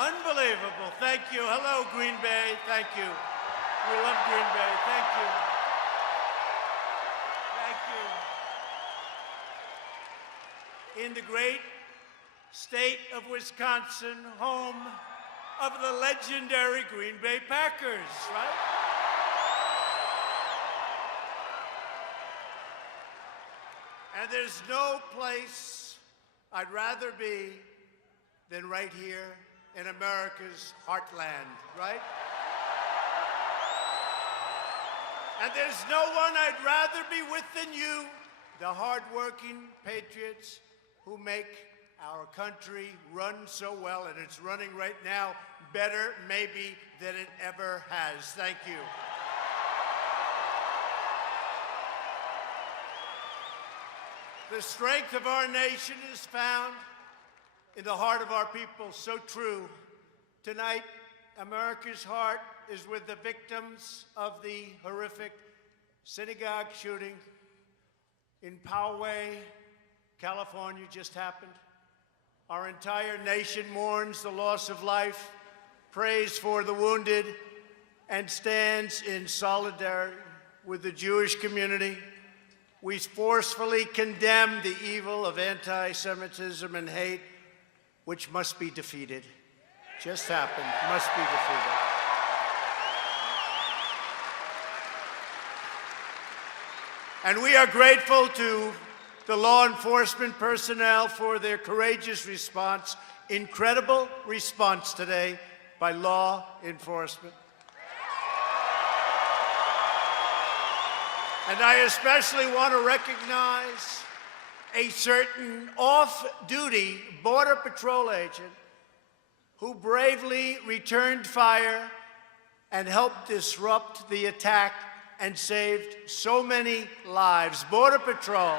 Unbelievable. Thank you. Hello, Green Bay. Thank you. We love Green Bay. Thank you. Thank you. In the great state of Wisconsin, home of the legendary Green Bay Packers, right? And there's no place I'd rather be than right here in America's heartland, right? And there's no one I'd rather be with than you, the hardworking patriots who make our country run so well, and it's running right now better maybe than it ever has. Thank you. The strength of our nation is found in the heart of our people, so true. Tonight, America's heart is with the victims of the horrific synagogue shooting in Poway, California, just happened. Our entire nation mourns the loss of life, prays for the wounded, and stands in solidarity with the Jewish community. We forcefully condemn the evil of anti-Semitism and hate, which must be defeated. Just happened, must be defeated. And we are grateful to the law enforcement personnel for their courageous response, incredible response today by law enforcement. And I especially want to recognize a certain off-duty Border Patrol agent who bravely returned fire and helped disrupt the attack and saved so many lives. Border Patrol.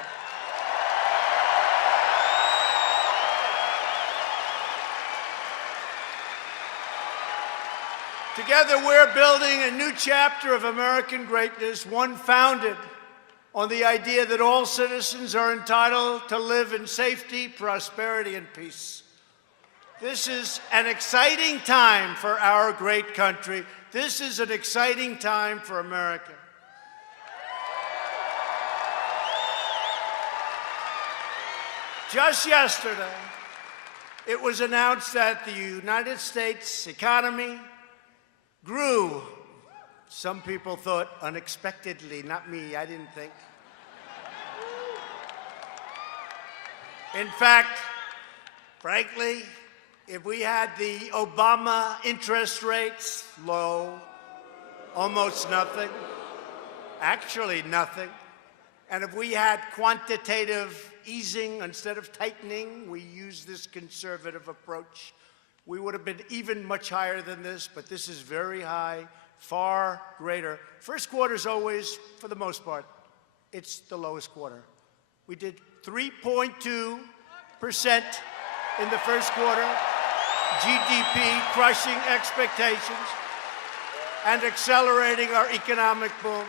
Together, we're building a new chapter of American greatness, one founded on the idea that all citizens are entitled to live in safety, prosperity, and peace. This is an exciting time for our great country. This is an exciting time for America. Just yesterday, it was announced that the United States economy grew. Some people thought unexpectedly, not me, I didn't think. In fact, frankly, if we had the Obama interest rates low, almost nothing, actually nothing, and if we had quantitative easing instead of tightening, we use this conservative approach, we would have been even much higher than this, but this is very high, far greater. First quarter is always, for the most part, it's the lowest quarter. We did 3.2% in the first quarter, GDP crushing expectations and accelerating our economic boom.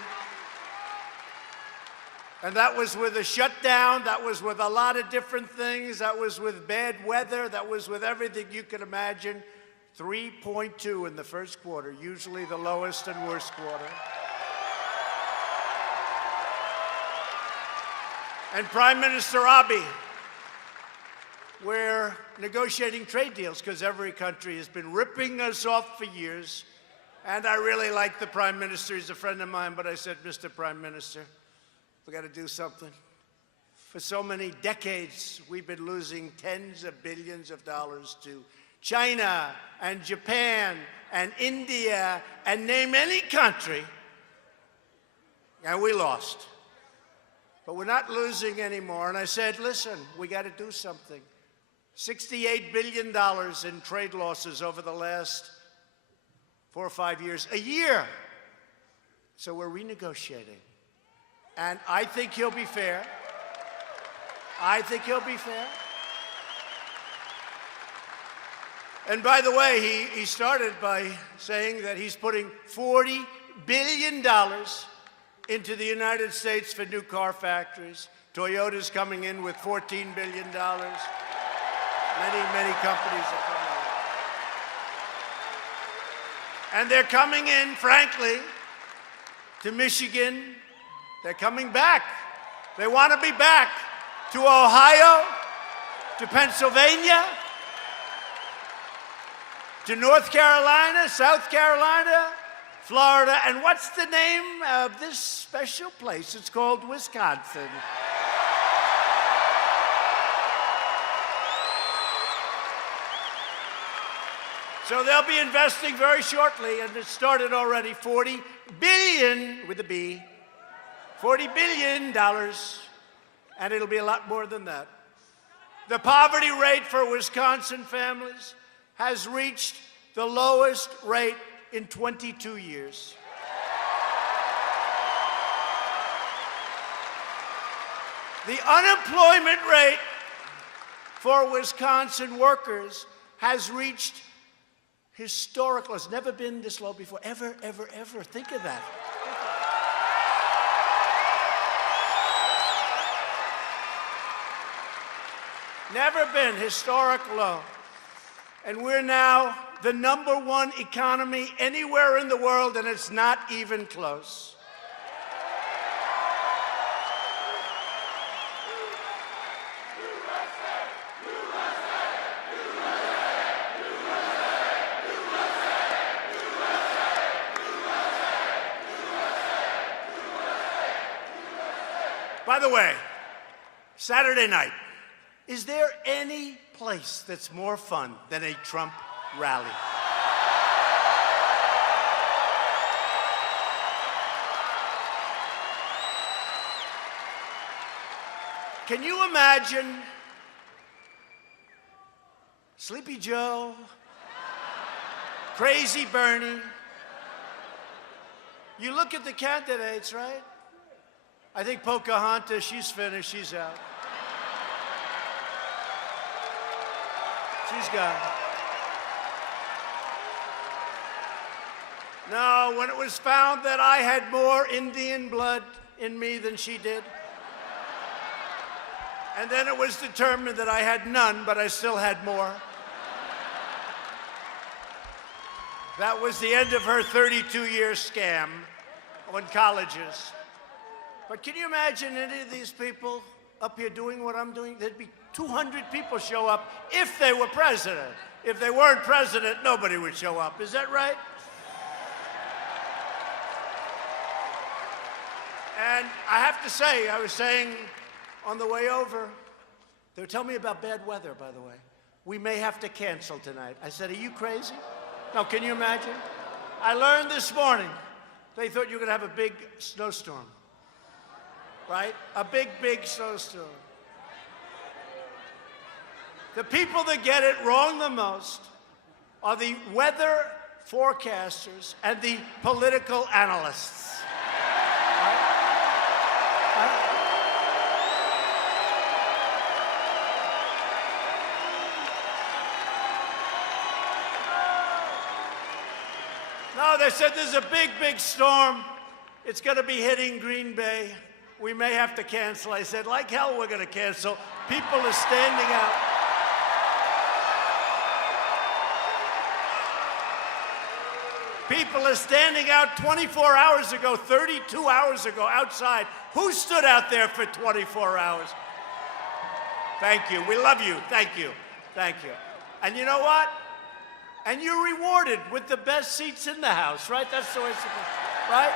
And that was with a shutdown, that was with a lot of different things, that was with bad weather, that was with everything you could imagine. 3.2 in the first quarter, usually the lowest and worst quarter. And Prime Minister Abiy, we're negotiating trade deals because every country has been ripping us off for years. And I really like the Prime Minister, he's a friend of mine, but I said, Mr. Prime Minister, we got to do something. For so many decades, we've been losing tens of billions of dollars to China and Japan and India and name any country, and we lost. But we're not losing anymore. And I said, listen, we got to do something. $68 billion in trade losses over the last 4 or 5 years, a year. So we're renegotiating. And I think he'll be fair. I think he'll be fair. And by the way, he started by saying that he's putting $40 billion into the United States for new car factories. Toyota's coming in with $14 billion. Many companies are coming in. And they're coming in, frankly, to Michigan. They're coming back. They want to be back to Ohio, to Pennsylvania, to North Carolina, South Carolina, Florida, and what's the name of this special place? It's called Wisconsin. So they'll be investing very shortly, and it started already, $40 billion, with a B, $40 billion, and it'll be a lot more than that. The poverty rate for Wisconsin families has reached the lowest rate in 22 years. The unemployment rate for Wisconsin workers has reached historical. It's never been this low before, ever, ever, ever. Think of that. Never been historic low. And we're now the #1 economy anywhere in the world, and it's not even close. By the way, Saturday night, is there any place that's more fun than a Trump rally? Can you imagine Sleepy Joe, Crazy Bernie? You look at the candidates, right? I think Pocahontas, she's finished, she's out. She's gone. No, when it was found that I had more Indian blood in me than she did, and then it was determined that I had none, but I still had more. That was the end of her 32-year scam on colleges. But can you imagine any of these people up here doing what I'm doing? There'd be 200 people show up if they were president. If they weren't president, nobody would show up. Is that right? And I have to say, I was saying on the way over, they were telling me about bad weather, by the way. We may have to cancel tonight. I said, are you crazy? No, can you imagine? I learned this morning, they thought you were going to have a big snowstorm. Right? A big, big snowstorm. The people that get it wrong the most are the weather forecasters and the political analysts. Right? Right? No, they said there's a big, big storm. It's going to be hitting Green Bay. We may have to cancel. I said, like hell, we're going to cancel. People are standing out. People are standing out 24 hours ago, 32 hours ago outside. Who stood out there for 24 hours? Thank you. We love you. Thank you. Thank you. And you know what? And you're rewarded with the best seats in the House, right? That's the way it's supposed to be, right?